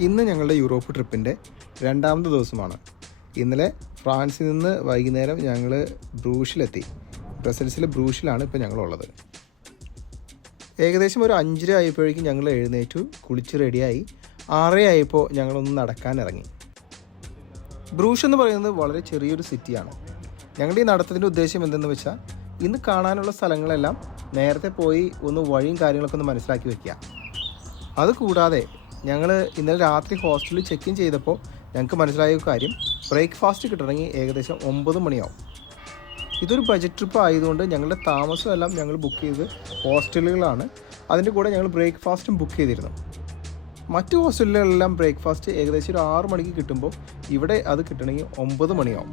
ഇന്ന് ഞങ്ങളുടെ യൂറോപ്പ് ട്രിപ്പിന്റെ രണ്ടാമത്തെ ദിവസമാണ്. ഇന്നലെ ഫ്രാൻസിൽ നിന്ന് വൈകുന്നേരം ഞങ്ങൾ ബ്രൂഷിലെത്തി. ബ്രസൽസിലെ ബ്രൂഷിലാണ് ഇപ്പോൾ ഞങ്ങളുള്ളത്. ഏകദേശം ഒരു അഞ്ചര ആയപ്പോഴേക്കും ഞങ്ങൾ എഴുന്നേറ്റു കുളിച്ച് റെഡിയായി. ആറര ആയപ്പോൾ ഞങ്ങളൊന്ന് നടക്കാൻ ഇറങ്ങി. ബ്രൂഷ് എന്ന് പറയുന്നത് വളരെ ചെറിയൊരു സിറ്റിയാണ്. ഞങ്ങളുടെ ഈ നടത്തത്തിന്റെ ഉദ്ദേശം എന്തെന്ന് വെച്ചാൽ ഇന്ന് കാണാനുള്ള സ്ഥലങ്ങളെല്ലാം നേരത്തെ പോയി ഒന്ന് വഴിയും കാര്യങ്ങളൊക്കെ ഒന്ന് മനസ്സിലാക്കി വെക്കുക. അതുകൂടാതെ ഞങ്ങൾ ഇന്നലെ രാത്രി ഹോസ്റ്റലിൽ ചെക്ക് ഇൻ ചെയ്തപ്പോൾ ഞങ്ങൾക്ക് മനസ്സിലായ കാര്യം. ബ്രേക്ക്ഫാസ്റ്റ് കിട്ടണമെങ്കിൽ ഏകദേശം ഒമ്പത് മണിയാവും. ഇതൊരു ബജറ്റ് ട്രിപ്പ് ആയതുകൊണ്ട് ഞങ്ങളുടെ താമസമെല്ലാം ഞങ്ങൾ ബുക്ക് ചെയ്ത് ഹോസ്റ്റലുകളാണ്. അതിന്റെ കൂടെ ഞങ്ങൾ ബ്രേക്ക്ഫാസ്റ്റും ബുക്ക് ചെയ്തിരുന്നു. മറ്റു ഹോസ്റ്റലുകളിലെല്ലാം ബ്രേക്ക്ഫാസ്റ്റ് ഏകദേശം ഒരു ആറ് മണിക്ക് കിട്ടുമ്പോൾ ഇവിടെ അത് കിട്ടണമെങ്കിൽ ഒമ്പത് മണിയാവും.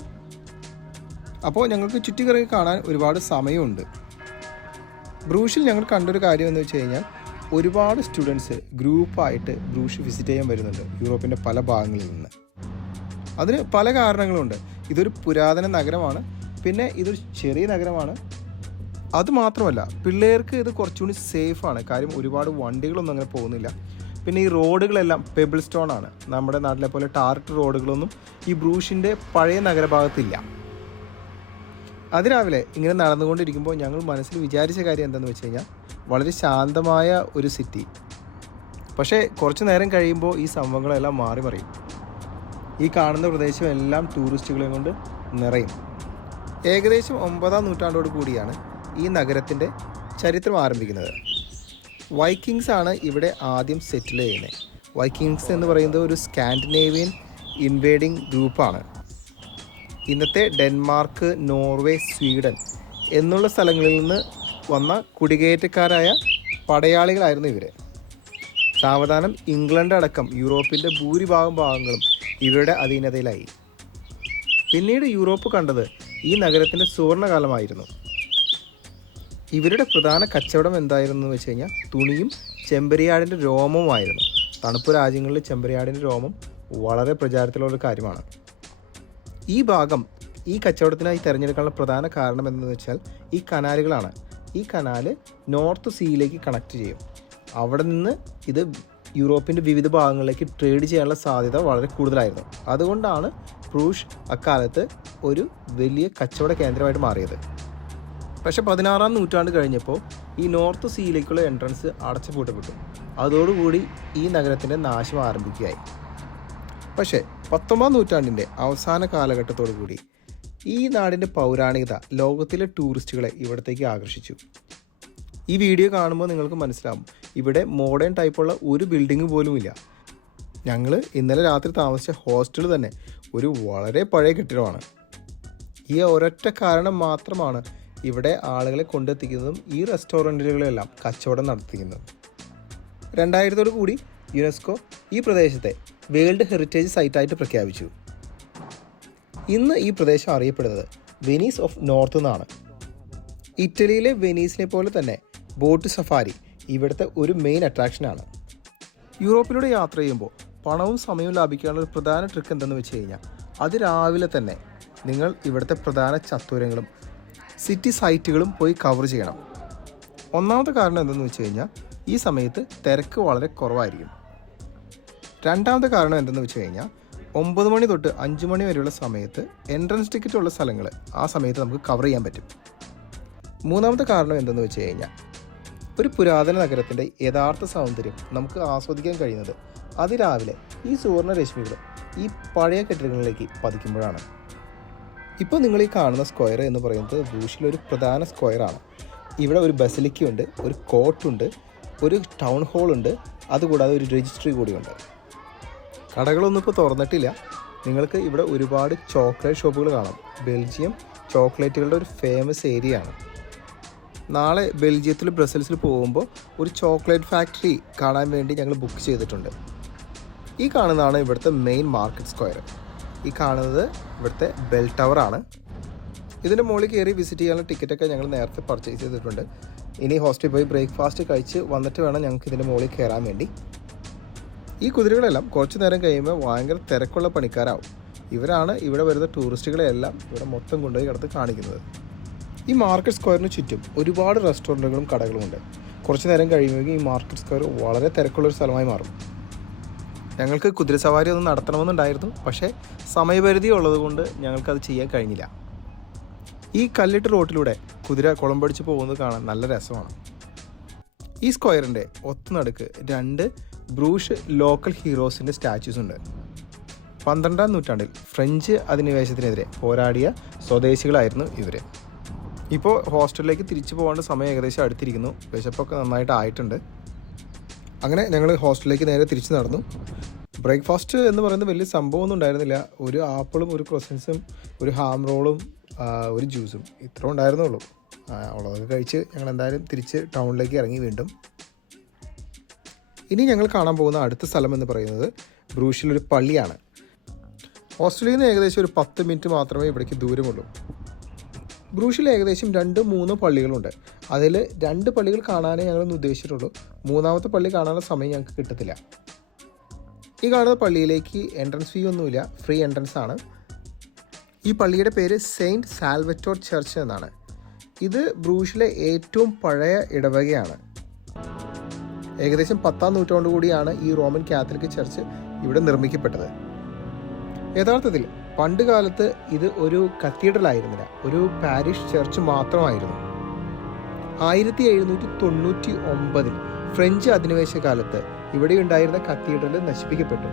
അപ്പോൾ ഞങ്ങൾക്ക് ചുറ്റിക്കറങ്ങി കാണാൻ ഒരുപാട് സമയമുണ്ട്. ബ്രൂഷിൽ ഞങ്ങൾ കണ്ടൊരു കാര്യം എന്ന് വെച്ച് കഴിഞ്ഞാൽ ഒരുപാട് സ്റ്റുഡൻസ് ഗ്രൂപ്പായിട്ട് ബ്രൂഷ് വിസിറ്റ് ചെയ്യാൻ വരുന്നുണ്ട് യൂറോപ്പിന്റെ പല ഭാഗങ്ങളിൽ നിന്ന്. അതിന് പല കാരണങ്ങളുണ്ട്. ഇതൊരു പുരാതന നഗരമാണ്. പിന്നെ ഇതൊരു ചെറിയ നഗരമാണ്. അത് മാത്രമല്ല പിള്ളേർക്ക് ഇത് കുറച്ചുകൂടി സേഫാണ് കാര്യം ഒരുപാട് വണ്ടികളൊന്നും അങ്ങനെ പോകുന്നില്ല. പിന്നെ ഈ റോഡുകളെല്ലാം പെബിൾ സ്റ്റോൺ ആണ്. നമ്മുടെ നാട്ടിലെ പോലെ ടാർട്ട് റോഡുകളൊന്നും ഈ ബ്രൂഷിന്റെ പഴയ നഗരഭാഗത്തില്ല. അതിരാവിലെ ഇങ്ങനെ നടന്നുകൊണ്ടിരിക്കുമ്പോൾ ഞങ്ങൾ മനസ്സിൽ വിചാരിച്ച കാര്യം എന്താണെന്ന് വെച്ച് കഴിഞ്ഞാൽ വളരെ ശാന്തമായ ഒരു സിറ്റി പക്ഷേ കുറച്ച് നേരം കഴിയുമ്പോൾ ഈ സംഭവങ്ങളെല്ലാം മാറി മറിയും. ഈ കാണുന്ന പ്രദേശം എല്ലാം ടൂറിസ്റ്റുകളെ കൊണ്ട് നിറയും. ഏകദേശം ഒമ്പതാം നൂറ്റാണ്ടോട് കൂടിയാണ് ഈ നഗരത്തിന്റെ ചരിത്രം ആരംഭിക്കുന്നത്. വൈക്കിങ്സ് ആണ് ഇവിടെ ആദ്യം സെറ്റിൽ ചെയ്യുന്നത്. വൈക്കിങ്സ് എന്ന് പറയുന്നത് ഒരു സ്കാൻഡിനേവിയൻ ഇൻവേഡിങ് ഗ്രൂപ്പാണ് ഇന്നത്തെ ഡെൻമാർക്ക് നോർവേ സ്വീഡൻ എന്നുള്ള സ്ഥലങ്ങളിൽ നിന്ന് വന്ന കുടികയറ്റക്കാരായ പടയാളികളായിരുന്നു ഇവർ സാവധാനം ഇംഗ്ലണ്ട് അടക്കം യൂറോപ്പിന്റെ ഭൂരിഭാഗം ഭാഗങ്ങളും ഇവരുടെ അധീനതയിലായി. പിന്നീട് യൂറോപ്പ് കണ്ടത് ഈ നഗരത്തിന്റെ സുവർണകാലമായിരുന്നു. ഇവരുടെ പ്രധാന കച്ചവടം എന്തായിരുന്നു എന്ന് വെച്ച് കഴിഞ്ഞാൽ തുണിയും ചെമ്പരിയാടിന്റെ രോമവുമായിരുന്നു. തണുപ്പ് രാജ്യങ്ങളിൽ ചെമ്പരിയാടിന്റെ രോമം വളരെ പ്രചാരത്തിലുള്ള ഒരു കാര്യമാണ്. ഈ ഭാഗം ഈ കച്ചവടത്തിനായി തിരഞ്ഞെടുക്കാനുള്ള പ്രധാന കാരണം എന്തെന്ന് വെച്ചാൽ ഈ കനാലുകളാണ്. ഈ കനാല് നോർത്ത് സീയിലേക്ക് കണക്ട് ചെയ്യും. അവിടെ നിന്ന് ഇത് യൂറോപ്പിന്റെ വിവിധ ഭാഗങ്ങളിലേക്ക് ട്രേഡ് ചെയ്യാനുള്ള സാധ്യത വളരെ കൂടുതലായിരുന്നു. അതുകൊണ്ടാണ് പ്രൂഷ് അക്കാലത്ത് ഒരു വലിയ കച്ചവട കേന്ദ്രമായിട്ട് മാറിയത്. പക്ഷേ പതിനാറാം നൂറ്റാണ്ട് കഴിഞ്ഞപ്പോൾ ഈ നോർത്ത് സീയിലേക്കുള്ള എൻട്രൻസ് അടച്ചുപൂട്ടപ്പെട്ടു അതോടുകൂടി ഈ നഗരത്തിന്റെ നാശം ആരംഭിക്കുകയായി. പക്ഷേ പത്തൊമ്പതാം നൂറ്റാണ്ടിന്റെ അവസാന കാലഘട്ടത്തോടു കൂടി ഈ നാടിന്റെ പൗരാണികത ലോകത്തിലെ ടൂറിസ്റ്റുകളെ ഇവിടത്തേക്ക് ആകർഷിച്ചു. ഈ വീഡിയോ കാണുമ്പോൾ നിങ്ങൾക്ക് മനസ്സിലാവും ഇവിടെ മോഡേൺ ടൈപ്പുള്ള ഒരു ബിൽഡിംഗ് പോലുമില്ല ഞങ്ങൾ ഇന്നലെ രാത്രി താമസിച്ച ഹോസ്റ്റൽ തന്നെ ഒരു വളരെ പഴയ കെട്ടിടമാണ്. ഈ ഒരൊറ്റ കാരണം മാത്രമാണ് ഇവിടെ ആളുകളെ കൊണ്ടെത്തിക്കുന്നതും ഈ റെസ്റ്റോറന്റുകളെല്ലാം കച്ചവടം നടത്തിക്കുന്നതും. രണ്ടായിരത്തോടു കൂടി യുനെസ്കോ ഈ പ്രദേശത്തെ വേൾഡ് ഹെറിറ്റേജ് സൈറ്റായിട്ട് പ്രഖ്യാപിച്ചു. ഇന്ന് ഈ പ്രദേശം അറിയപ്പെടുന്നത് വെനീസ് ഓഫ് നോർത്ത് എന്നാണ്. ഇറ്റലിയിലെ വെനീസിനെ പോലെ തന്നെ ബോട്ട് സഫാരി ഇവിടുത്തെ ഒരു മെയിൻ അട്രാക്ഷനാണ് യൂറോപ്പിലൂടെ യാത്ര ചെയ്യുമ്പോൾ പണവും സമയവും ലാഭിക്കാനുള്ള ഒരു പ്രധാന ട്രിക്ക് എന്തെന്ന് വെച്ച് കഴിഞ്ഞാൽ അത് രാവിലെ തന്നെ നിങ്ങൾ ഇവിടുത്തെ പ്രധാന ചത്തൂരങ്ങളും സിറ്റി സൈറ്റുകളും പോയി കവർ ചെയ്യണം. ഒന്നാമത്തെ കാരണം എന്തെന്ന് വെച്ച് കഴിഞ്ഞാൽ ഈ സമയത്ത് തിരക്ക് വളരെ കുറവായിരിക്കും. രണ്ടാമത്തെ കാരണം എന്തെന്ന് വെച്ച് കഴിഞ്ഞാൽ ഒമ്പത് മണി തൊട്ട് അഞ്ച് മണി വരെയുള്ള സമയത്ത് എൻട്രൻസ് ടിക്കറ്റ് ഉള്ള സ്ഥലങ്ങൾ ആ സമയത്ത് നമുക്ക് കവർ ചെയ്യാൻ പറ്റും. മൂന്നാമത്തെ കാരണം എന്തെന്ന് വെച്ച് കഴിഞ്ഞാൽ ഒരു പുരാതന നഗരത്തിന്റെ യഥാർത്ഥ സൗന്ദര്യം നമുക്ക് ആസ്വദിക്കാൻ കഴിയുന്നത് അതിരാവിലെ ഈ സുവർണ രശ്മികൾ ഈ പഴയ കെട്ടിടങ്ങളിലേക്ക് പതിക്കുമ്പോഴാണ്. ഇപ്പോൾ നിങ്ങൾ ഈ കാണുന്ന സ്ക്വയർ എന്ന് പറയുന്നത് ബൂഷിലൊരു പ്രധാന സ്ക്വയറാണ് ഇവിടെ ഒരു ബസിലിക്കുണ്ട് ഒരു കോർട്ടുണ്ട് ഒരു ടൗൺ ഹാളുണ്ട് അതുകൂടാതെ ഒരു രജിസ്ട്രി കൂടിയുണ്ട്. കടകളൊന്നും ഇപ്പോൾ തുറന്നിട്ടില്ല. നിങ്ങൾക്ക് ഇവിടെ ഒരുപാട് ചോക്ലേറ്റ് ഷോപ്പുകൾ കാണാം. ബെൽജിയം ചോക്ലേറ്റുകളുടെ ഒരു ഫേമസ് ഏരിയ ആണ്. നാളെ ബെൽജിയത്തിൽ ബ്രസൽസിൽ പോകുമ്പോൾ ഒരു ചോക്ലേറ്റ് ഫാക്ടറി കാണാൻ വേണ്ടി ഞങ്ങൾ ബുക്ക് ചെയ്തിട്ടുണ്ട്. ഈ കാണുന്നതാണ് ഇവിടുത്തെ മെയിൻ മാർക്കറ്റ് സ്ക്വയർ ഈ കാണുന്നത് ഇവിടുത്തെ ബെൽ ടവർ ആണ്. ഇതിന്റെ മുകളിൽ കയറി വിസിറ്റ് ചെയ്യാനുള്ള ടിക്കറ്റൊക്കെ ഞങ്ങൾ നേരത്തെ പർച്ചേസ് ചെയ്തിട്ടുണ്ട്. ഇനി ഹോസ്റ്റലിൽ പോയി ബ്രേക്ക്ഫാസ്റ്റ് കഴിച്ച് വന്നിട്ട് വേണം ഞങ്ങൾക്ക് ഇതിന്റെ മുകളിൽ കയറാൻ വേണ്ടി. ഈ കുതിരകളെല്ലാം കുറച്ച് നേരം കഴിയുമ്പോൾ ഭയങ്കര തിരക്കുള്ള പണിക്കാരാവും. ഇവരാണ് ഇവിടെ വരുന്ന ടൂറിസ്റ്റുകളെല്ലാം ഇവിടെ മൊത്തം കൊണ്ടുപോയി കിടത്ത് കാണിക്കുന്നത്. ഈ മാർക്കറ്റ് സ്ക്വയറിന് ചുറ്റും ഒരുപാട് റെസ്റ്റോറന്റുകളും കടകളുമുണ്ട്. കുറച്ച് നേരം കഴിയുമ്പോൾ ഈ മാർക്കറ്റ് സ്ക്വയർ വളരെ തിരക്കുള്ളൊരു സ്ഥലമായി മാറും. ഞങ്ങൾക്ക് കുതിരസവാരി ഒന്നും നടത്തണമെന്നുണ്ടായിരുന്നു. പക്ഷേ സമയപരിധി ഉള്ളതുകൊണ്ട് ഞങ്ങൾക്കത് ചെയ്യാൻ കഴിഞ്ഞില്ല. ഈ കല്ലിട്ട് റോട്ടിലൂടെ കുതിര കുളമ്പടിച്ച് പോകുന്നത് കാണാൻ നല്ല രസമാണ്. ഈ സ്ക്വയറിന്റെ ഒത്തുനടുക്ക് രണ്ട് ബ്രൂഷ് ലോക്കൽ ഹീറോസിന്റെ സ്റ്റാച്യൂസ് ഉണ്ട്. പന്ത്രണ്ടാം നൂറ്റാണ്ടിൽ ഫ്രഞ്ച് അധിനിവേശത്തിനെതിരെ പോരാടിയ സ്വദേശികളായിരുന്നു ഇവർ ഇപ്പോൾ ഹോസ്റ്റലിലേക്ക് തിരിച്ചു പോകേണ്ട സമയം ഏകദേശം അടുത്തിരിക്കുന്നു. വിശപ്പൊക്കെ നന്നായിട്ട് ആയിട്ടുണ്ട്. അങ്ങനെ ഞങ്ങൾ ഹോസ്റ്റലിലേക്ക് നേരെ തിരിച്ചു നടന്നു. ബ്രേക്ക്ഫാസ്റ്റ് എന്ന് പറയുന്നത് വലിയ സംഭവമൊന്നും ഉണ്ടായിരുന്നില്ല. ഒരു ആപ്പിളും ഒരു ക്രൊസൻസും ഒരു ഹാം റോളും ഒരു ജ്യൂസും ഇത്ര ഉണ്ടായിരുന്നുള്ളൂ. അവളൊക്കെ കഴിച്ച് ഞങ്ങൾ എന്തായാലും തിരിച്ച് ടൗണിലേക്ക് ഇറങ്ങി വീണ്ടും. ഇനി ഞങ്ങൾ കാണാൻ പോകുന്ന അടുത്ത സ്ഥലം എന്ന് പറയുന്നത് ബ്രൂഷിലൊരു പള്ളിയാണ്. ഓസ്ട്രേലിയയിൽ നിന്ന് ഏകദേശം ഒരു പത്ത് മിനിറ്റ് മാത്രമേ ഇവിടേക്ക് ദൂരമുള്ളൂ. ബ്രൂഷിൽ ഏകദേശം രണ്ട് മൂന്ന് പള്ളികളുണ്ട്. അതിൽ രണ്ട് പള്ളികൾ കാണാനേ ഞങ്ങളൊന്ന് ഉദ്ദേശിച്ചിട്ടുള്ളൂ. മൂന്നാമത്തെ പള്ളി കാണാനുള്ള സമയം ഞങ്ങൾക്ക് കിട്ടത്തില്ല. ഈ കാണുന്ന പള്ളിയിലേക്ക് എൻട്രൻസ് ഫീ ഒന്നുമില്ല. ഫ്രീ എൻട്രൻസ് ആണ്. ഈ പള്ളിയുടെ പേര് സെയിന്റ് സാൽവറ്റോർ ചർച്ച് എന്നാണ്. ഇത് ബ്രൂഷിലെ ഏറ്റവും പഴയ ഇടവകയാണ്. ഏകദേശം പത്താം നൂറ്റാണ്ട് കൂടിയാണ് ഈ റോമൻ കാത്തലിക് ചർച്ച് ഇവിടെ നിർമ്മിക്കപ്പെട്ടത്. യഥാർത്ഥത്തിൽ പണ്ട് കാലത്ത് ഇത് ഒരു കത്തീഡ്രൽ ആയിരുന്നില്ല. ഒരു പാരിഷ് ചർച്ച് മാത്രമായിരുന്നു. ആയിരത്തി എഴുന്നൂറ്റി തൊണ്ണൂറ്റി ഒമ്പതിൽ ഫ്രഞ്ച് അധിനിവേശ കാലത്ത് ഇവിടെ ഉണ്ടായിരുന്ന കത്തീഡ്രൽ നശിപ്പിക്കപ്പെട്ടു.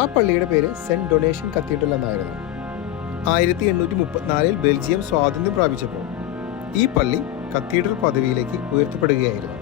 ആ പള്ളിയുടെ പേര് സെന്റ് ഡൊണേഷൻ കത്തീഡ്രൽ എന്നായിരുന്നു. ആയിരത്തി എണ്ണൂറ്റി മുപ്പത്തിനാലിൽ ബെൽജിയം സ്വാതന്ത്ര്യം പ്രാപിച്ചപ്പോൾ ഈ പള്ളി കത്തീഡ്രൽ പദവിയിലേക്ക് ഉയർത്തപ്പെടുകയായിരുന്നു.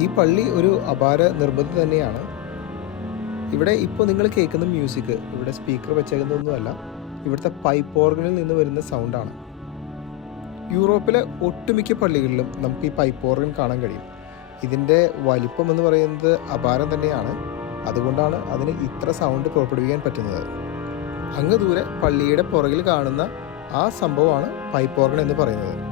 ഈ പള്ളി ഒരു അപാര നിർബന്ധം തന്നെയാണ്. ഇവിടെ ഇപ്പോൾ നിങ്ങൾ കേൾക്കുന്ന മ്യൂസിക് ഇവിടെ സ്പീക്കർ വെച്ചേക്കുന്നതൊന്നുമല്ല ഇവിടുത്തെ പൈപ്പ് ഓർഗനിൽ നിന്ന് വരുന്ന സൗണ്ടാണ് യൂറോപ്പിലെ ഒട്ടുമിക്ക പള്ളികളിലും നമുക്ക് ഈ പൈപ്പ് ഓർഗൻ കാണാൻ കഴിയും. ഇതിന്റെ വലിപ്പം എന്ന് പറയുന്നത് അപാരം തന്നെയാണ്. അതുകൊണ്ടാണ് അതിന് ഇത്ര സൗണ്ട് പുറപ്പെടുവിക്കാൻ പറ്റുന്നത്. അങ്ങ് ദൂരെ പള്ളിയുടെ പുറകിൽ കാണുന്ന ആ സംഭവമാണ് പൈപ്പ് ഓർഗൻ എന്ന് പറയുന്നത്.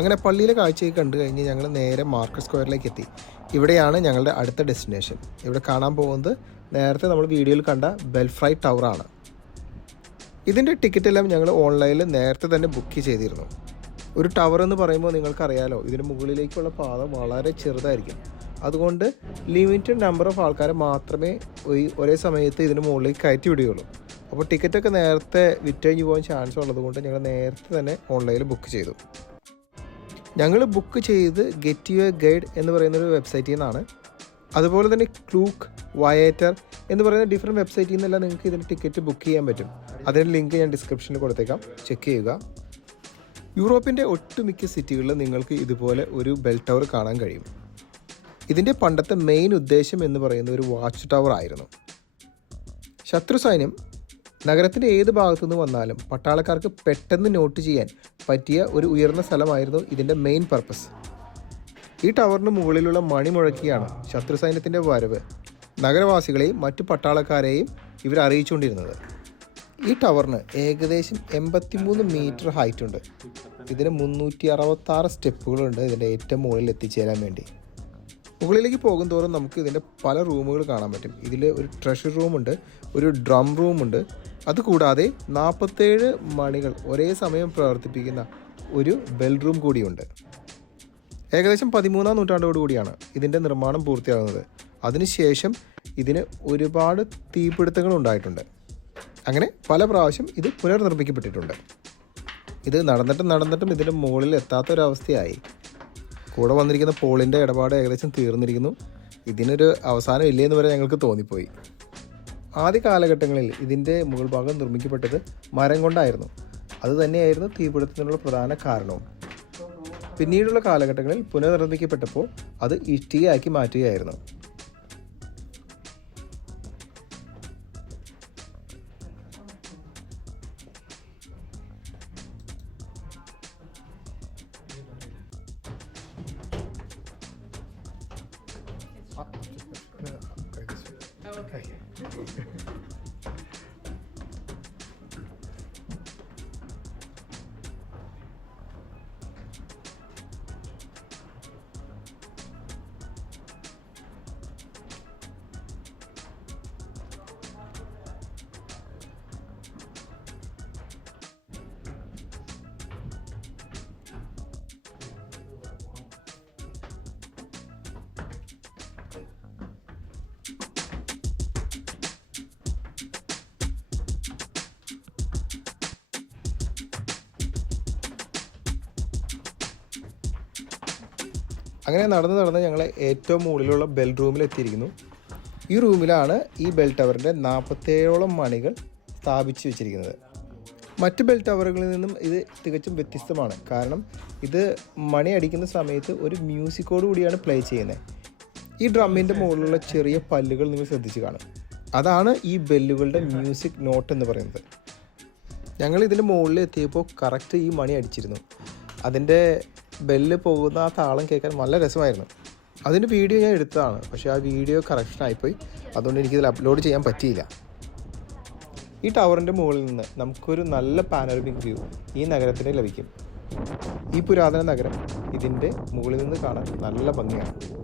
അങ്ങനെ പള്ളിയിലെ കാഴ്ചയൊക്കെ കണ്ടു കഴിഞ്ഞ് ഞങ്ങൾ നേരെ മാർക്കറ്റ് സ്ക്വയറിലേക്ക് എത്തി. ഇവിടെയാണ് ഞങ്ങളുടെ അടുത്ത ഡെസ്റ്റിനേഷൻ. ഇവിടെ കാണാൻ പോകുന്നത് നേരത്തെ നമ്മൾ വീഡിയോയിൽ കണ്ട ബെൽഫ്രൈ ടവറാണ് ഇതിന്റെ ടിക്കറ്റ് എല്ലാം ഞങ്ങൾ ഓൺലൈനിൽ നേരത്തെ തന്നെ ബുക്ക് ചെയ്തിരുന്നു. ഒരു ടവർ എന്ന് പറയുമ്പോൾ നിങ്ങൾക്കറിയാലോ ഇതിന് മുകളിലേക്കുള്ള പാത വളരെ ചെറുതായിരിക്കും. അതുകൊണ്ട് ലിമിറ്റഡ് നമ്പർ ഓഫ് ആൾക്കാരെ മാത്രമേ ഈ- ഒരേ സമയത്ത് ഇതിന് മുകളിലേക്ക് കയറ്റി വിടുകയുള്ളൂ. അപ്പോൾ ടിക്കറ്റൊക്കെ നേരത്തെ വിറ്റഴിഞ്ഞ് പോകാൻ ചാൻസ് ഉള്ളതുകൊണ്ട് ഞങ്ങൾ നേരത്തെ തന്നെ ഓൺലൈനിൽ ബുക്ക് ചെയ്തു. ഞങ്ങൾ ബുക്ക് ചെയ്ത് ഗെറ്റ് യു എ ഗൈഡ് എന്ന് പറയുന്ന ഒരു വെബ്സൈറ്റിൽ നിന്നാണ് അതുപോലെ തന്നെ ക്ലൂക്ക് വയേറ്റർ എന്ന് പറയുന്ന ഡിഫറെന്റ് വെബ്സൈറ്റിൽ നിന്നെല്ലാം നിങ്ങൾക്ക് ഇതിന് ടിക്കറ്റ് ബുക്ക് ചെയ്യാൻ പറ്റും. അതിന്റെ ലിങ്ക് ഞാൻ ഡിസ്ക്രിപ്ഷനിൽ കൊടുത്തേക്കാം. ചെക്ക് ചെയ്യുക. യൂറോപ്പിന്റെ ഒട്ടുമിക്ക സിറ്റികളിൽ നിങ്ങൾക്ക് ഇതുപോലെ ഒരു ബെൽ ടവർ കാണാൻ കഴിയും. ഇതിന്റെ പണ്ടത്തെ മെയിൻ ഉദ്ദേശം എന്ന് പറയുന്ന ഒരു വാച്ച് ടവർ ആയിരുന്നു. ശത്രു സൈന്യം നഗരത്തിന്റെ ഏത് ഭാഗത്തുനിന്ന് വന്നാലും പട്ടാളക്കാർക്ക് പെട്ടെന്ന് നോട്ട് ചെയ്യാൻ പറ്റിയ ഒരു ഉയർന്ന സ്ഥലമായിരുന്നു ഇതിന്റെ മെയിൻ പർപ്പസ് ഈ ടവറിന് മുകളിലുള്ള മണി മുഴക്കിയാണ് ശത്രു സൈന്യത്തിന്റെ വരവ്. നഗരവാസികളെയും മറ്റു പട്ടാളക്കാരെയും ഇവർ അറിയിച്ചുകൊണ്ടിരുന്നത്. ഈ ടവറിന് ഏകദേശം എൺപത്തിമൂന്ന് മീറ്റർ ഹൈറ്റ് ഉണ്ട്. ഇതിന് മുന്നൂറ്റി അറുപത്താറ് സ്റ്റെപ്പുകളുണ്ട് ഇതിന്റെ ഏറ്റവും മുകളിൽ എത്തിച്ചേരാൻ വേണ്ടി. മുകളിലേക്ക് പോകും തോറും നമുക്ക് ഇതിന്റെ പല റൂമുകൾ കാണാൻ പറ്റും. ഇതിൽ ഒരു ട്രഷർ റൂമുണ്ട് ഒരു ഡ്രം റൂമുണ്ട് അതുകൂടാതെ നാൽപ്പത്തേഴ് മണികൾ ഒരേ സമയം പ്രവർത്തിപ്പിക്കുന്ന ഒരു ബെൽ റൂം കൂടിയുണ്ട്. ഏകദേശം പതിമൂന്നാം നൂറ്റാണ്ടോടുകൂടിയാണ് ഇതിന്റെ നിർമ്മാണം പൂർത്തിയാകുന്നത്. അതിനുശേഷം ഇതിന് ഒരുപാട് തീപിടുത്തങ്ങൾ ഉണ്ടായിട്ടുണ്ട്. അങ്ങനെ പല പ്രാവശ്യം ഇത് പുനർനിർമ്മിക്കപ്പെട്ടിട്ടുണ്ട്. ഇത് നടന്നിട്ടും നടന്നിട്ടും ഇതിന്റെ മുകളിൽ എത്താത്തൊരവസ്ഥയായി. കൂടെ വന്നിരിക്കുന്ന പോളിന്റെ ഇടപാട് ഏകദേശം തീർന്നിരിക്കുന്നു. ഇതിനൊരു അവസാനം ഇല്ലേന്ന് വരെ ഞങ്ങൾക്ക് തോന്നിപ്പോയി. ആദ്യ കാലഘട്ടങ്ങളിൽ ഇതിന്റെ മുകൾ ഭാഗം നിർമ്മിക്കപ്പെട്ടത് മരം കൊണ്ടായിരുന്നു. അത് തന്നെയായിരുന്നു തീപിടുത്തത്തിനുള്ള പ്രധാന കാരണവും. പിന്നീടുള്ള കാലഘട്ടങ്ങളിൽ പുനർനിർമ്മിക്കപ്പെട്ടപ്പോൾ അത് ഇഷ്ടിയാക്കി മാറ്റുകയായിരുന്നു. അങ്ങനെ നടന്ന് നടന്ന് ഞങ്ങൾ ഏറ്റവും മുകളിലുള്ള ബെൽ റൂമിൽ എത്തിയിരിക്കുന്നു. ഈ റൂമിലാണ് ഈ ബെൽ ടവറിന്റെ നാൽപ്പത്തേഴോളം മണികൾ സ്ഥാപിച്ചു വെച്ചിരിക്കുന്നത്. മറ്റ് ബെൽ ടവറുകളിൽ നിന്നും ഇത് തികച്ചും വ്യത്യസ്തമാണ്. കാരണം ഇത് മണി അടിക്കുന്ന സമയത്ത് ഒരു മ്യൂസിക്കോട് കൂടിയാണ് പ്ലേ ചെയ്യുന്നത് ഈ ഡ്രമ്മിന്റെ മുകളിലുള്ള ചെറിയ പല്ലുകൾ നിങ്ങൾ ശ്രദ്ധിച്ച് കാണും. അതാണ് ഈ ബെല്ലുകളുടെ മ്യൂസിക് നോട്ട് എന്ന് പറയുന്നത്. ഞങ്ങൾ ഇതിന്റെ മുകളിൽ എത്തിയപ്പോൾ കറക്റ്റ് ഈ മണി അടിച്ചിരുന്നു. അതിന്റെ ബെല്ല് പോകുന്ന ആ താളം കേൾക്കാൻ നല്ല രസമായിരുന്നു. അതിന്റെ വീഡിയോ ഞാൻ എടുത്തതാണ്. പക്ഷേ ആ വീഡിയോ കറക്ഷൻ ആയിപ്പോയി. അതുകൊണ്ട് എനിക്കിതിൽ അപ്ലോഡ് ചെയ്യാൻ പറ്റിയില്ല. ഈ ടവറിന്റെ മുകളിൽ നിന്ന് നമുക്കൊരു നല്ല പാനോറമിക് വ്യൂ ഈ നഗരത്തിന് ലഭിക്കും. ഈ പുരാതന നഗരം ഇതിന്റെ മുകളിൽ നിന്ന് കാണാൻ നല്ല ഭംഗിയാണ്.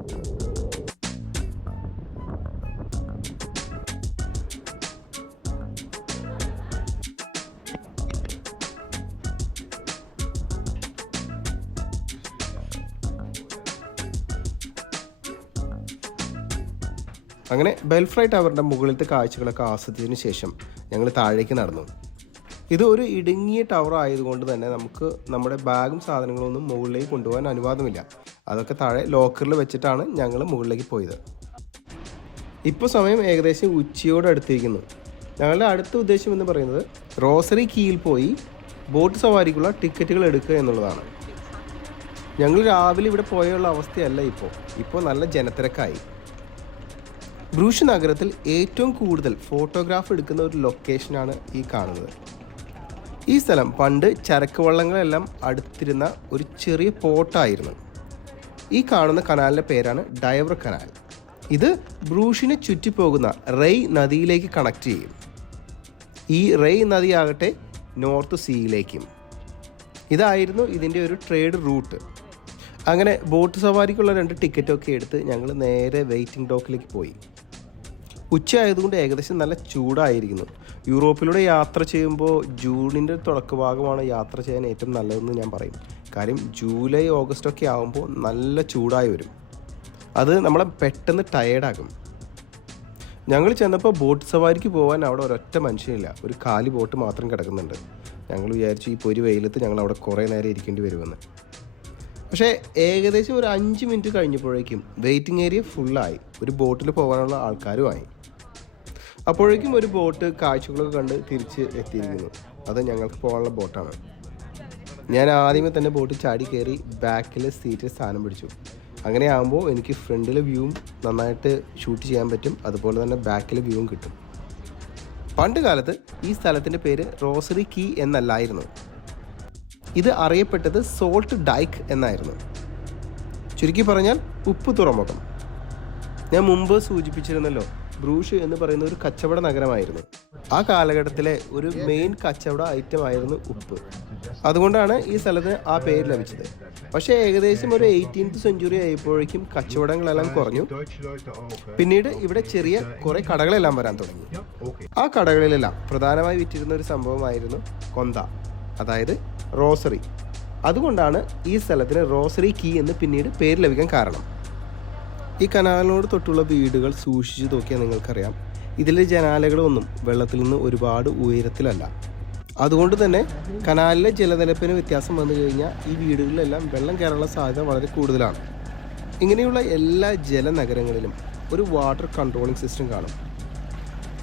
അങ്ങനെ ബെൽഫ്രൈ ടവറിന്റെ മുകളിലത്തെ കാഴ്ചകളൊക്കെ ആസ്വദിച്ചതിന് ശേഷം ഞങ്ങൾ താഴേക്ക് നടന്നു. ഇത് ഒരു ഇടുങ്ങിയ ടവർ ആയതുകൊണ്ട് തന്നെ നമുക്ക് നമ്മുടെ ബാഗും സാധനങ്ങളൊന്നും മുകളിലേക്ക് കൊണ്ടുപോകാൻ അനുവാദമില്ല. അതൊക്കെ താഴെ ലോക്കറിൽ വെച്ചിട്ടാണ് ഞങ്ങൾ മുകളിലേക്ക് പോയത്. ഇപ്പോൾ സമയം ഏകദേശം ഉച്ചയോട് അടുത്തിരിക്കുന്നു. ഞങ്ങളുടെ അടുത്ത ഉദ്ദേശം എന്ന് പറയുന്നത് റോസറി കീയിൽ പോയി ബോട്ട് സവാരിക്കുള്ള ടിക്കറ്റുകൾ എടുക്കുക എന്നുള്ളതാണ്. ഞങ്ങൾ രാവിലെ ഇവിടെ പോയുള്ള അവസ്ഥയല്ല ഇപ്പോൾ ഇപ്പോൾ നല്ല ജനത്തിരക്കായി. ബ്രൂഷ് നഗരത്തിൽ ഏറ്റവും കൂടുതൽ ഫോട്ടോഗ്രാഫ് എടുക്കുന്ന ഒരു ലൊക്കേഷനാണ് ഈ കാണുന്നത്. ഈ സ്ഥലം പണ്ട് ചരക്ക് വള്ളങ്ങളെല്ലാം അടുത്തിരുന്ന ഒരു ചെറിയ പോട്ടായിരുന്നു. ഈ കാണുന്ന കനാലിന്റെ പേരാണ് ഡൈവർ കനാൽ. ഇത് ബ്രൂഷിനെ ചുറ്റിപ്പോകുന്ന റെയ് നദിയിലേക്ക് കണക്ട് ചെയ്യും. ഈ റെയ് നദിയാകട്ടെ നോർത്ത് സീയിലേക്കും. ഇതായിരുന്നു ഇതിന്റെ ഒരു ട്രേഡ് റൂട്ട്. അങ്ങനെ ബോട്ട് സവാരിക്കുള്ള രണ്ട് ടിക്കറ്റൊക്കെ എടുത്ത് ഞങ്ങൾ നേരെ വെയിറ്റിംഗ് ഡോക്കിലേക്ക് പോയി. ഉച്ച ആയതുകൊണ്ട് ഏകദേശം നല്ല ചൂടായിരിക്കുന്നു. യൂറോപ്പിലൂടെ യാത്ര ചെയ്യുമ്പോൾ ജൂണിന്റെ തുടക്കഭാഗമാണ് യാത്ര ചെയ്യാൻ ഏറ്റവും നല്ലതെന്ന് ഞാൻ പറയും. കാര്യം ജൂലൈ ഓഗസ്റ്റ് ഒക്കെ ആകുമ്പോൾ നല്ല ചൂടായി വരും. അത് നമ്മളെ പെട്ടെന്ന് ടയേർഡാക്കും ഞങ്ങൾ ചെന്നപ്പോൾ ബോട്ട് സവാരിക്ക് പോകാൻ അവിടെ ഒരൊറ്റ മനുഷ്യനില്ല. ഒരു കാലി ബോട്ട് മാത്രം കിടക്കുന്നുണ്ട്. ഞങ്ങൾ വിചാരിച്ചു ഈ പൊരി വെയിലത്ത് ഞങ്ങൾ അവിടെ കുറേ നേരം ഇരിക്കേണ്ടി വരുമെന്ന്. പക്ഷേ ഏകദേശം ഒരു അഞ്ച് മിനിറ്റ് കഴിഞ്ഞപ്പോഴേക്കും വെയിറ്റിംഗ് ഏരിയ ഫുള്ളായി ഒരു ബോട്ടിൽ പോകാനുള്ള ആൾക്കാരുമായി അപ്പോഴേക്കും ഒരു ബോട്ട് കാഴ്ചകളൊക്കെ കണ്ട് തിരിച്ച് എത്തിയിരിക്കുന്നു. അത് ഞങ്ങൾക്ക് പോകാനുള്ള ബോട്ടാണ്. ഞാൻ ആദ്യമേ തന്നെ ബോട്ട് ചാടി കയറി ബാക്കിലെ സീറ്റിൽ സ്ഥാനം പിടിച്ചു. അങ്ങനെ ആകുമ്പോൾ എനിക്ക് ഫ്രണ്ടിലെ വ്യൂവും നന്നായിട്ട് ഷൂട്ട് ചെയ്യാൻ പറ്റും. അതുപോലെ തന്നെ ബാക്കിലെ വ്യൂവും കിട്ടും. പണ്ട് കാലത്ത് ഈ സ്ഥലത്തിന്റെ പേര് റോസറി കീ എന്നല്ലായിരുന്നു. ഇത് അറിയപ്പെട്ടത് സോൾട്ട് ഡൈക്ക് എന്നായിരുന്നു. ചുരുക്കി പറഞ്ഞാൽ ഉപ്പ് തുറമുഖം. ഞാൻ മുമ്പ് സൂചിപ്പിച്ചിരുന്നല്ലോ ബ്രൂഷ് എന്ന് പറയുന്ന ഒരു കച്ചവട നഗരമായിരുന്നു. ആ കാലഘട്ടത്തിലെ ഒരു മെയിൻ കച്ചവട ഐറ്റം ആയിരുന്നു ഉപ്പ്. അതുകൊണ്ടാണ് ഈ സ്ഥലത്തിന് ആ പേര് ലഭിച്ചത്. പക്ഷെ ഏകദേശം ഒരു എയ്റ്റീൻത്ത് സെഞ്ചുറി ആയപ്പോഴേക്കും കച്ചവടങ്ങളെല്ലാം കുറഞ്ഞു. പിന്നീട് ഇവിടെ ചെറിയ കുറെ കടകളെല്ലാം വരാൻ തുടങ്ങി. ആ കടകളിലെല്ലാം പ്രധാനമായി വിറ്റിരുന്ന ഒരു സംഭവമായിരുന്നു കൊന്ത അതായത് റോസറി. അതുകൊണ്ടാണ് ഈ സ്ഥലത്തിന് റോസറി കീ എന്ന് പിന്നീട് പേര് ലഭിക്കാൻ കാരണം. ഈ കനാലിനോട് തൊട്ടുള്ള വീടുകൾ സൂക്ഷിച്ചു നോക്കിയാൽ നിങ്ങൾക്കറിയാം. ഇതിലെ ജനാലകളൊന്നും വെള്ളത്തിൽ നിന്ന് ഒരുപാട് ഉയരത്തിലല്ല. അതുകൊണ്ട് തന്നെ കനാലിലെ ജലനിരപ്പിന് വ്യത്യാസം വന്നു കഴിഞ്ഞാൽ ഈ വീടുകളിലെല്ലാം വെള്ളം കയറാനുള്ള സാധ്യത വളരെ കൂടുതലാണ്. ഇങ്ങനെയുള്ള എല്ലാ ജലനഗരങ്ങളിലും ഒരു വാട്ടർ കൺട്രോളിംഗ് സിസ്റ്റം കാണും.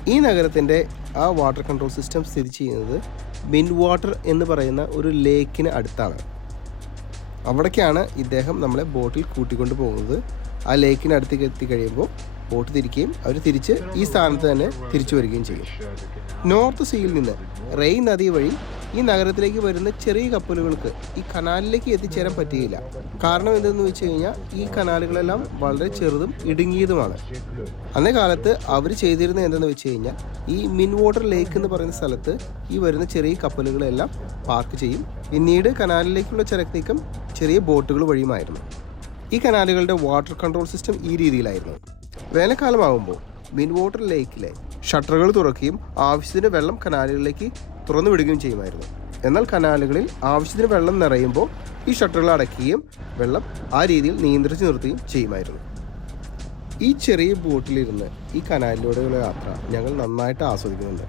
ഈ നഗരത്തിന്റെ ആ വാട്ടർ കൺട്രോൾ സിസ്റ്റം സ്ഥിതി ചെയ്യുന്നത് മിൻ വാട്ടർ എന്ന് പറയുന്ന ഒരു ലേക്കിന് അടുത്താണ്. അവിടേക്കാണ് ഇദ്ദേഹം നമ്മളെ ബോട്ടിൽ കൂട്ടിക്കൊണ്ട് പോകുന്നത്. ആ ലേക്കിനടുത്തേക്ക് എത്തിക്കഴിയുമ്പോൾ ബോട്ട് തിരിക്കുകയും അവർ തിരിച്ച് ഈ സ്ഥാനത്ത് തന്നെ തിരിച്ചു വരികയും ചെയ്യും. നോർത്ത് സീയിൽ നിന്ന് റെയിൻ നദി വഴി ഈ നഗരത്തിലേക്ക് വരുന്ന ചെറിയ കപ്പലുകൾക്ക് ഈ കനാലിലേക്ക് എത്തിച്ചേരാൻ പറ്റുകയില്ല കാരണം എന്തെന്ന് വെച്ച് കഴിഞ്ഞാൽ ഈ കനാലുകളെല്ലാം വളരെ ചെറുതും ഇടുങ്ങിയതുമാണ്. അന്നേ കാലത്ത് അവർ ചെയ്തിരുന്ന എന്തെന്ന് വെച്ച് കഴിഞ്ഞാൽ ഈ മിൻ വാട്ടർ ലേക്ക് എന്ന് പറയുന്ന സ്ഥലത്ത് ഈ വരുന്ന ചെറിയ കപ്പലുകളെല്ലാം പാർക്ക് ചെയ്യും. പിന്നീട് കനാലിലേക്കുള്ള ചരക്ക് നീക്കം ചെറിയ ബോട്ടുകൾ വഴിയുമായിരുന്നു. ഈ കനാലുകളുടെ വാട്ടർ കൺട്രോൾ സിസ്റ്റം ഈ രീതിയിലായിരുന്നു. വേനൽക്കാലമാകുമ്പോൾ മിൻ വാട്ടർ ലേക്കിലെ ഷട്ടറുകൾ തുറക്കുകയും ആവശ്യത്തിന് വെള്ളം കനാലുകളിലേക്ക് തുറന്നു വിടുകയും ചെയ്യുമായിരുന്നു. എന്നാൽ കനാലുകളിൽ ആവശ്യത്തിന് വെള്ളം നിറയുമ്പോൾ ഈ ഷട്ടറുകൾ അടയ്ക്കുകയും വെള്ളം ആ രീതിയിൽ നിയന്ത്രിച്ചു നിർത്തുകയും ചെയ്യുമായിരുന്നു. ഈ ചെറിയ ബോട്ടിലിരുന്ന് ഈ കനാലിലൂടെയുള്ള യാത്ര ഞങ്ങൾ നന്നായിട്ട് ആസ്വദിക്കുന്നുണ്ട്.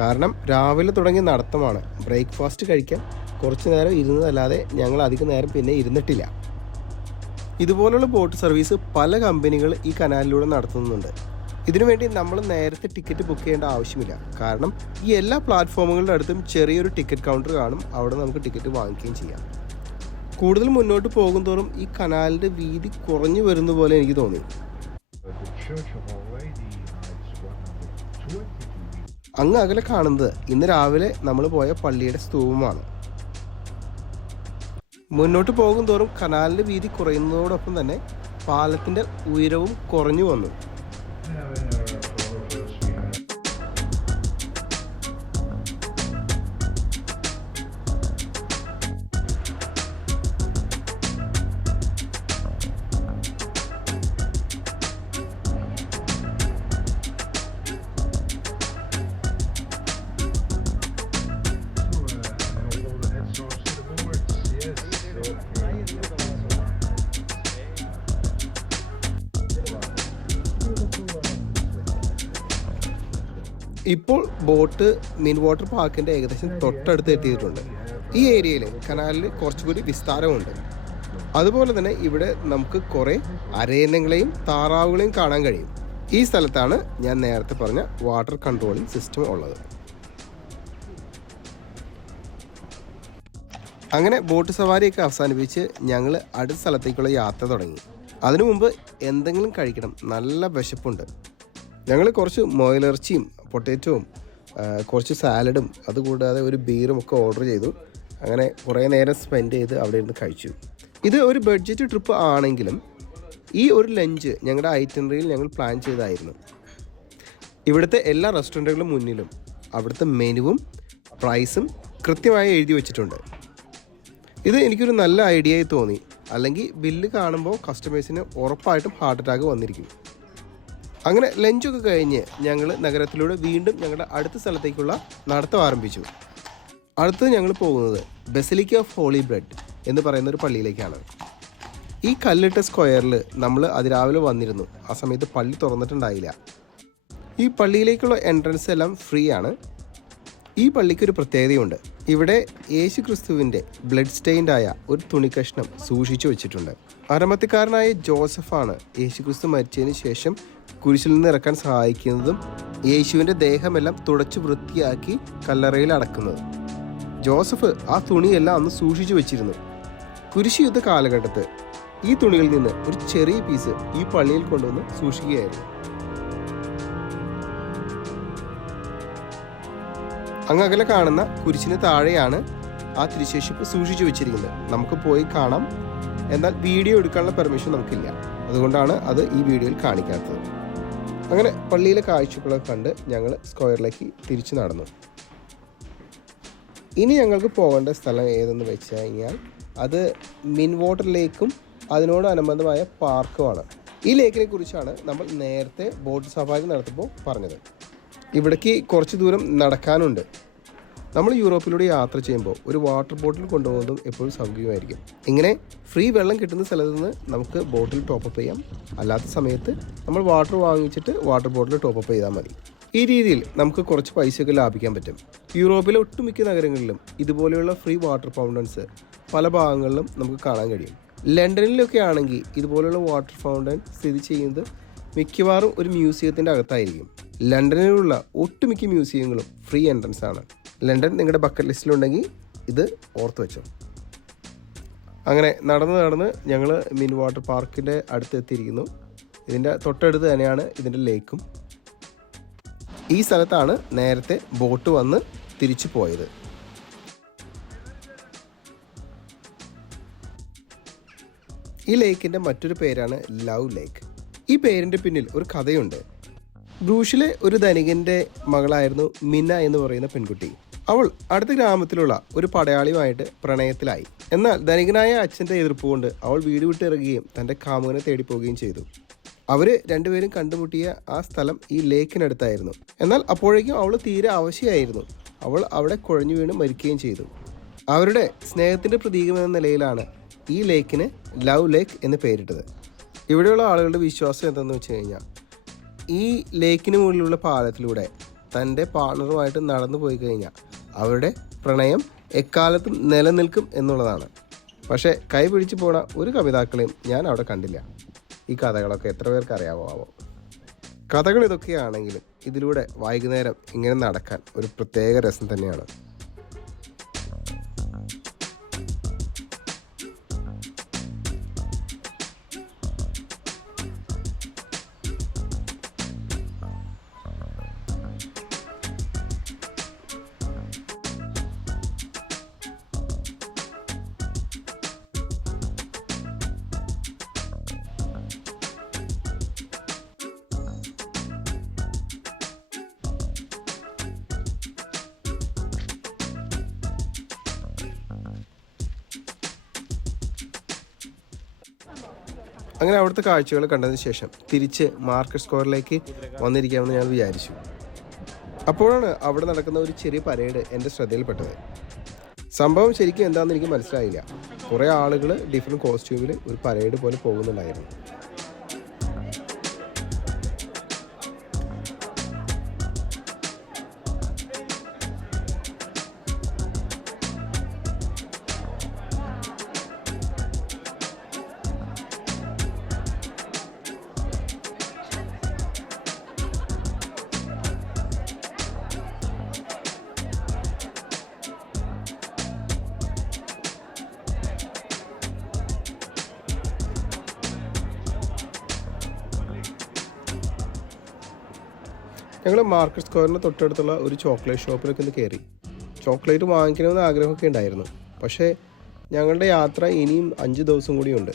കാരണം രാവിലെ തുടങ്ങിയ നടത്തമാണ് ബ്രേക്ക്ഫാസ്റ്റ് കഴിക്കാൻ കുറച്ച് നേരം ഇരുന്നതല്ലാതെ ഞങ്ങൾ അധികം നേരം പിന്നെ ഇരുന്നിട്ടില്ല. ഇതുപോലുള്ള ബോട്ട് സർവീസ് പല കമ്പനികൾ ഈ കനാലിലൂടെ നടത്തുന്നുണ്ട്. ഇതിനുവേണ്ടി നമ്മൾ നേരത്തെ ടിക്കറ്റ് ബുക്ക് ചെയ്യേണ്ട ആവശ്യമില്ല. കാരണം ഈ എല്ലാ പ്ലാറ്റ്ഫോമുകളുടെ അടുത്തും ചെറിയൊരു ടിക്കറ്റ് കൗണ്ടർ കാണും. അവിടെ നമുക്ക് ടിക്കറ്റ് വാങ്ങിക്കുകയും ചെയ്യാം. കൂടുതൽ മുന്നോട്ട് പോകും തോറും ഈ കനാലിന്റെ വീതി കുറഞ്ഞു വരുന്ന പോലെ എനിക്ക് തോന്നി. The Church of Our Lady is 122 meters. അങ്ങ് അകലെ കാണുന്നത് ഇന്ന് രാവിലെ നമ്മൾ പോയ പള്ളിയുടെ സ്തൂപമാണ്. മുന്നോട്ട് പോകും തോറും കനാലിന്റെ വീതി കുറയുന്നതോടൊപ്പം തന്നെ പാലത്തിന്റെ ഉയരവും കുറഞ്ഞു വന്നു. ഇപ്പോൾ ബോട്ട് മിൻ വാട്ടർ പാർക്കിന്റെ ഏകദേശം തൊട്ടടുത്ത് എത്തിയിട്ടുണ്ട്. ഈ ഏരിയയിൽ കനാലിൽ കുറച്ചുകൂടി വിസ്താരമുണ്ട്. അതുപോലെ തന്നെ ഇവിടെ നമുക്ക് കുറേ അരയന്നങ്ങളെയും താറാവുകളെയും കാണാൻ കഴിയും. ഈ സ്ഥലത്താണ് ഞാൻ നേരത്തെ പറഞ്ഞ വാട്ടർ കൺട്രോളിംഗ് സിസ്റ്റം ഉള്ളത്. അങ്ങനെ ബോട്ട് സവാരിയൊക്കെ അവസാനിപ്പിച്ച് ഞങ്ങൾ അടുത്ത സ്ഥലത്തേക്കുള്ള യാത്ര തുടങ്ങി. അതിനു മുമ്പ് എന്തെങ്കിലും കഴിക്കണം. നല്ല വിശപ്പുണ്ട്. ഞങ്ങൾ കുറച്ച് മൊയിലിറച്ചിയും പൊട്ടേറ്റോവും കുറച്ച് സാലഡും അതുകൂടാതെ ഒരു ബീറും ഒക്കെ ഓർഡർ ചെയ്തു. അങ്ങനെ കുറേ നേരം സ്പെൻഡ് ചെയ്ത് അവിടെ ഇരുന്ന് കഴിച്ചു. ഇത് ഒരു ബഡ്ജറ്റ് ട്രിപ്പ് ആണെങ്കിലും ഈ ഒരു ലഞ്ച് ഞങ്ങളുടെ ഐറ്റനറിയിൽ ഞങ്ങൾ പ്ലാൻ ചെയ്തായിരുന്നു. ഇവിടുത്തെ എല്ലാ റെസ്റ്റോറന്റുകളും മുന്നിലും അവിടുത്തെ മെനുവും പ്രൈസും കൃത്യമായി എഴുതി വെച്ചിട്ടുണ്ട്. ഇത് എനിക്കൊരു നല്ല ഐഡിയ ആയി തോന്നി. അല്ലെങ്കിൽ ബില്ല് കാണുമ്പോൾ കസ്റ്റമേഴ്സിന് ഉറപ്പായിട്ടും ഹാർട്ട് അറ്റാക്ക് വന്നിരിക്കും. അങ്ങനെ ലഞ്ചൊക്കെ കഴിഞ്ഞ് ഞങ്ങൾ നഗരത്തിലൂടെ വീണ്ടും ഞങ്ങളുടെ അടുത്ത സ്ഥലത്തേക്കുള്ള നടത്തം ആരംഭിച്ചു. അടുത്തത് ഞങ്ങൾ പോകുന്നത് ബെസലിക്ക ഓഫ് ഹോളി ബ്രെഡ് എന്ന് പറയുന്ന ഒരു പള്ളിയിലേക്കാണ്. ഈ കല്ലിട്ട സ്ക്വയറിൽ നമ്മൾ അതിരാവിലെ വന്നിരുന്നു. ആ സമയത്ത് പള്ളി തുറന്നിട്ടുണ്ടായില്ല. ഈ പള്ളിയിലേക്കുള്ള എൻട്രൻസ് എല്ലാം ഫ്രീ ആണ്. ഈ പള്ളിക്ക് ഒരു പ്രത്യേകതയുണ്ട്. ഇവിടെ യേശു ക്രിസ്തുവിന്റെ ബ്ലഡ് സ്റ്റെയിൻഡായ ഒരു തുണിക്കഷ്ണം സൂക്ഷിച്ചു വെച്ചിട്ടുണ്ട്. അരമത്തിക്കാരനായ ജോസഫാണ് യേശു ക്രിസ്തു മരിച്ചതിന് ശേഷം കുരിശിൽ നിന്ന് ഇറക്കാൻ സഹായിക്കുന്നതും യേശുവിന്റെ ദേഹമെല്ലാം തുടച്ചു വൃത്തിയാക്കി കല്ലറയിൽ അടക്കുന്നത്. ജോസഫ് ആ തുണിയെല്ലാം അന്ന് സൂക്ഷിച്ചു വെച്ചിരുന്നു. കുരിശ് യുദ്ധ കാലഘട്ടത്ത് ഈ തുണികളിൽ നിന്ന് ഒരു ചെറിയ പീസ് ഈ പള്ളിയിൽ കൊണ്ടുവന്ന് സൂക്ഷിക്കുകയായിരുന്നു. അങ്ങ് അകലെ കാണുന്ന കുരിശിന് താഴെയാണ് ആ തിരുശേഷിപ്പ് സൂക്ഷിച്ചു വെച്ചിരിക്കുന്നത്. നമുക്ക് പോയി കാണാം. എന്നാൽ വീഡിയോ എടുക്കാനുള്ള പെർമിഷൻ നമുക്കില്ല. അതുകൊണ്ടാണ് അത് ഈ വീഡിയോയിൽ കാണിക്കാത്തത്. അങ്ങനെ പള്ളിയിലെ കാഴ്ചകളൊക്കെ കണ്ട് ഞങ്ങൾ സ്ക്വയറിലേക്ക് തിരിച്ചു നടന്നു. ഇനി ഞങ്ങൾക്ക് പോകേണ്ട സ്ഥലം ഏതെന്ന് വെച്ച് കഴിഞ്ഞാൽ അത് മിൻ വാട്ടർ ലേക്കും അതിനോട് അനുബന്ധമായ പാർക്കുമാണ്. ഈ ലേക്കിനെ കുറിച്ചാണ് നമ്മൾ നേരത്തെ ബോട്ട് സഫാരി നടത്തുമ്പോൾ പറഞ്ഞത്. ഇവിടേക്ക് കുറച്ച് ദൂരം നടക്കാനുണ്ട്. നമ്മൾ യൂറോപ്പിലൂടെ യാത്ര ചെയ്യുമ്പോൾ ഒരു വാട്ടർ ബോട്ടിൽ കൊണ്ടുപോകുന്നതും എപ്പോഴും സൗകര്യമായിരിക്കും. ഇങ്ങനെ ഫ്രീ വെള്ളം കിട്ടുന്ന സ്ഥലത്ത് നിന്ന് നമുക്ക് ബോട്ടിൽ ടോപ്പപ്പ് ചെയ്യാം. അല്ലാത്ത സമയത്ത് നമ്മൾ വാട്ടർ വാങ്ങിച്ചിട്ട് വാട്ടർ ബോട്ടിൽ ടോപ്പപ്പ് ചെയ്താൽ മതി. ഈ രീതിയിൽ നമുക്ക് കുറച്ച് പൈസയൊക്കെ ലാഭിക്കാൻ പറ്റും. യൂറോപ്പിലെ ഒട്ടുമിക്ക നഗരങ്ങളിലും ഇതുപോലെയുള്ള ഫ്രീ വാട്ടർ ഫൗണ്ടൻസ് പല ഭാഗങ്ങളിലും നമുക്ക് കാണാൻ കഴിയും. ലണ്ടനിലൊക്കെ ആണെങ്കിൽ ഇതുപോലെയുള്ള വാട്ടർ ഫൗണ്ടൻ സ്ഥിതി ചെയ്യുന്നത് മിക്കവാറും ഒരു മ്യൂസിയത്തിന്റെ അകത്തായിരിക്കും. ലണ്ടനിലുള്ള ഒട്ടുമിക്ക മ്യൂസിയങ്ങളും ഫ്രീ എൻട്രൻസ് ആണ്. ലണ്ടൻ നിങ്ങളുടെ ബക്കറ്റ് ലിസ്റ്റിലുണ്ടെങ്കിൽ ഇത് ഓർത്ത് വെച്ചോ. അങ്ങനെ നടന്ന് നടന്ന് ഞങ്ങൾ മിൻ വാട്ടർ പാർക്കിന്റെ അടുത്ത് എത്തിയിരിക്കുന്നു. ഇതിന്റെ തൊട്ടടുത്ത് തന്നെയാണ് ഇതിന്റെ ലേക്കും. ഈ സ്ഥലത്താണ് നേരത്തെ ബോട്ട് വന്ന് തിരിച്ചു പോയത്. ഈ ലേക്കിന്റെ മറ്റൊരു പേരാണ് ലവ് ലേക്ക്. ഈ പേരിന്റെ പിന്നിൽ ഒരു കഥയുണ്ട്. ബ്രൂഷിലെ ഒരു ധനികന്റെ മകളായിരുന്നു മിന്ന എന്ന് പറയുന്ന പെൺകുട്ടി. അവൾ അടുത്ത ഗ്രാമത്തിലുള്ള ഒരു പടയാളിയുമായിട്ട് പ്രണയത്തിലായി. എന്നാൽ ധനികനായ അച്ഛന്റെ എതിർപ്പ് കൊണ്ട് അവൾ വീട് വിട്ടിറങ്ങുകയും തന്റെ കാമുകനെ തേടിപ്പോവുകയും ചെയ്തു. അവർ രണ്ടുപേരും കണ്ടുമുട്ടിയ ആ സ്ഥലം ഈ ലേക്കിനടുത്തായിരുന്നു. എന്നാൽ അപ്പോഴേക്കും അവൾ തീരെ അവശയായിരുന്നു. അവൾ അവിടെ കുഴഞ്ഞു വീണ് മരിക്കുകയും ചെയ്തു. അവരുടെ സ്നേഹത്തിന്റെ പ്രതീകമെന്ന നിലയിലാണ് ഈ ലേക്കിന് ലവ് ലേക്ക് എന്ന് പേരിട്ടത്. ഇവിടെയുള്ള ആളുകളുടെ വിശ്വാസം എന്തെന്ന് വെച്ച് കഴിഞ്ഞാൽ ഈ ലേക്കിന് മുകളിലുള്ള പാലത്തിലൂടെ തന്റെ പാർട്ണറുമായിട്ട് നടന്നു പോയി കഴിഞ്ഞാൽ അവരുടെ പ്രണയം എക്കാലത്തും നിലനിൽക്കും എന്നുള്ളതാണ്. പക്ഷേ കൈ പിടിച്ചു പോണ ഒരു കവിതാക്കളെയും ഞാൻ അവിടെ കണ്ടില്ല. ഈ കഥകളൊക്കെ എത്ര പേർക്ക് അറിയാമോ ആവോ? കഥകൾ ഇതൊക്കെയാണെങ്കിലും ഇതിലൂടെ വൈകുന്നേരം ഇങ്ങനെ നടക്കാൻ ഒരു പ്രത്യേക രസം തന്നെയാണ്. അങ്ങനെ അവിടുത്തെ കാഴ്ചകൾ കണ്ടതിന് ശേഷം തിരിച്ച് മാർക്കറ്റ് സ്ക്വയറിലേക്ക് വന്നിരിക്കാമെന്ന് ഞാൻ വിചാരിച്ചു. അപ്പോഴാണ് അവിടെ നടക്കുന്ന ഒരു ചെറിയ പരേഡ് എന്റെ ശ്രദ്ധയിൽപ്പെട്ടത്. സംഭവം ശരിക്കും എന്താണെന്ന് എനിക്ക് മനസ്സിലായില്ല. കുറേ ആളുകൾ ഡിഫറെന്റ് കോസ്റ്റ്യൂമിൽ ഒരു പരേഡ് പോലെ പോകുന്നുണ്ടായിരുന്നു. ഞങ്ങൾ മാർക്കറ്റ് സ്ക്വയറിന് തൊട്ടടുത്തുള്ള ഒരു ചോക്ലേറ്റ് ഷോപ്പിലൊക്കെ ഒന്ന് കയറി ചോക്ലേറ്റ് വാങ്ങിക്കണമെന്ന് ആഗ്രഹമൊക്കെ ഉണ്ടായിരുന്നു. പക്ഷേ ഞങ്ങളുടെ യാത്ര ഇനിയും അഞ്ച് ദിവസം കൂടിയുണ്ട്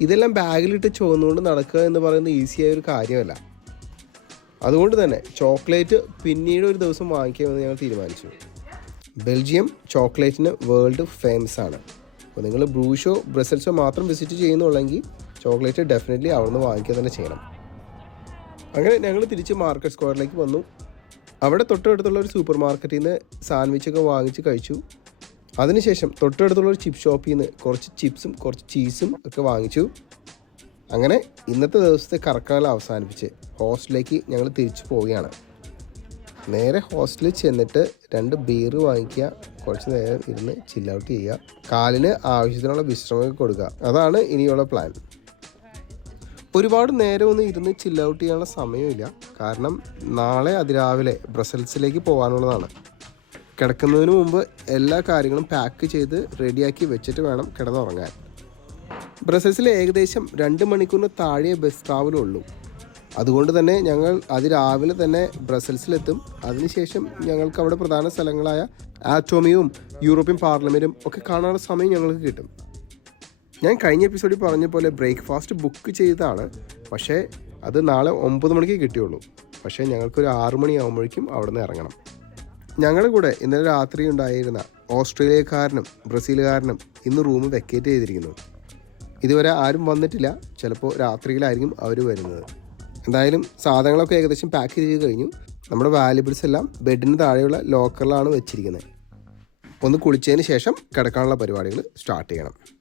ഇതെല്ലാം ബാഗിലിട്ട് ചുവന്നുകൊണ്ട് നടക്കുക എന്ന് പറയുന്നത് ഈസിയായ ഒരു കാര്യമല്ല. അതുകൊണ്ട് തന്നെ ചോക്ലേറ്റ് പിന്നീട് ഒരു ദിവസം വാങ്ങിക്കാമെന്ന് ഞങ്ങൾ തീരുമാനിച്ചു. ബെൽജിയം ചോക്ലേറ്റിന് വേൾഡ് ഫേമസ് ആണ്. അപ്പോൾ നിങ്ങൾ ബ്രൂഷോ ബ്രസൽസോ മാത്രം വിസിറ്റ് ചെയ്യുന്നുള്ളെങ്കിൽ ചോക്ലേറ്റ് ഡെഫിനറ്റ്ലി അവിടുന്ന് വാങ്ങിക്കുക തന്നെ ചെയ്യണം. അങ്ങനെ ഞങ്ങൾ തിരിച്ച് മാർക്കറ്റ് സ്ക്വയറിലേക്ക് വന്നു. അവിടെ തൊട്ടടുത്തുള്ള ഒരു സൂപ്പർ മാർക്കറ്റിൽ നിന്ന് സാൻഡ്വിച്ചൊക്കെ വാങ്ങിച്ച് കഴിച്ചു. അതിനുശേഷം തൊട്ടടുത്തുള്ള ഒരു ചിപ്പ് ഷോപ്പിൽ നിന്ന് കുറച്ച് ചിപ്സും കുറച്ച് ചീസും ഒക്കെ വാങ്ങിച്ചു. അങ്ങനെ ഇന്നത്തെ ദിവസത്തെ കറക്കാലം അവസാനിപ്പിച്ച് ഹോസ്റ്റലിലേക്ക് ഞങ്ങൾ തിരിച്ചു പോവുകയാണ്. നേരെ ഹോസ്റ്റലിൽ ചെന്നിട്ട് രണ്ട് ബീർ വാങ്ങിക്കുക കുറച്ച് നേരം ഇരുന്ന് ചില്ലൗട്ട് ചെയ്യുക കാലിന് ആവശ്യത്തിനുള്ള വിശ്രമമൊക്കെ കൊടുക്കുക. അതാണ് ഇനിയുള്ള പ്ലാൻ ഒരുപാട് നേരമൊന്നും ഇരുന്ന് ഇരുന്ന് ചില്ലൗട്ട് ചെയ്യാനുള്ള സമയമില്ല. കാരണം നാളെ അതിരാവിലെ ബ്രസൽസിലേക്ക് പോകാനുള്ളതാണ്. കിടക്കുന്നതിന് മുമ്പ് എല്ലാ കാര്യങ്ങളും പാക്ക് ചെയ്ത് റെഡിയാക്കി വെച്ചിട്ട് വേണം കിടന്നുറങ്ങാൻ. ബ്രസൽസിൽ ഏകദേശം രണ്ട് മണിക്കൂറിന് താഴെ ബസ് ട്രാവലുള്ളൂ അതുകൊണ്ട് തന്നെ ഞങ്ങൾ അതിരാവിലെ തന്നെ ബ്രസൽസിലെത്തും. അതിനുശേഷം ഞങ്ങൾക്ക് അവിടെ പ്രധാന സ്ഥലങ്ങളായ ആറ്റോമിയും യൂറോപ്യൻ പാർലമെന്റും ഒക്കെ കാണാനുള്ള സമയം ഞങ്ങൾക്ക് കിട്ടും. ഞാൻ കഴിഞ്ഞ എപ്പിസോഡിൽ പറഞ്ഞ പോലെ ബ്രേക്ക്ഫാസ്റ്റ് ബുക്ക് ചെയ്തതാണ്. പക്ഷേ അത് നാളെ ഒമ്പത് മണിക്ക് കിട്ടിയുള്ളൂ. പക്ഷേ ഞങ്ങൾക്കൊരു ആറു മണിയാകുമ്പോഴേക്കും അവിടെ നിന്ന് ഇറങ്ങണം. ഞങ്ങളുടെ കൂടെ ഇന്നലെ രാത്രി ഉണ്ടായിരുന്ന ഓസ്ട്രേലിയക്കാരനും ബ്രസീലുകാരനും ഇന്ന് റൂം വെക്കേറ്റ് ചെയ്തിരിക്കുന്നു. ഇതുവരെ ആരും വന്നിട്ടില്ല. ചിലപ്പോൾ രാത്രിയിലായിരിക്കും അവർ വരുന്നത്. എന്തായാലും സാധനങ്ങളൊക്കെ ഏകദേശം പാക്ക് ചെയ്ത് കഴിഞ്ഞു. നമ്മുടെ വാല്യബിൾസ് എല്ലാം ബെഡിന് താഴെയുള്ള ലോക്കറിലാണ് വെച്ചിരിക്കുന്നത്. ഒന്ന് കുളിച്ചതിന് ശേഷം കിടക്കാനുള്ള പരിപാടികൾ സ്റ്റാർട്ട് ചെയ്യണം.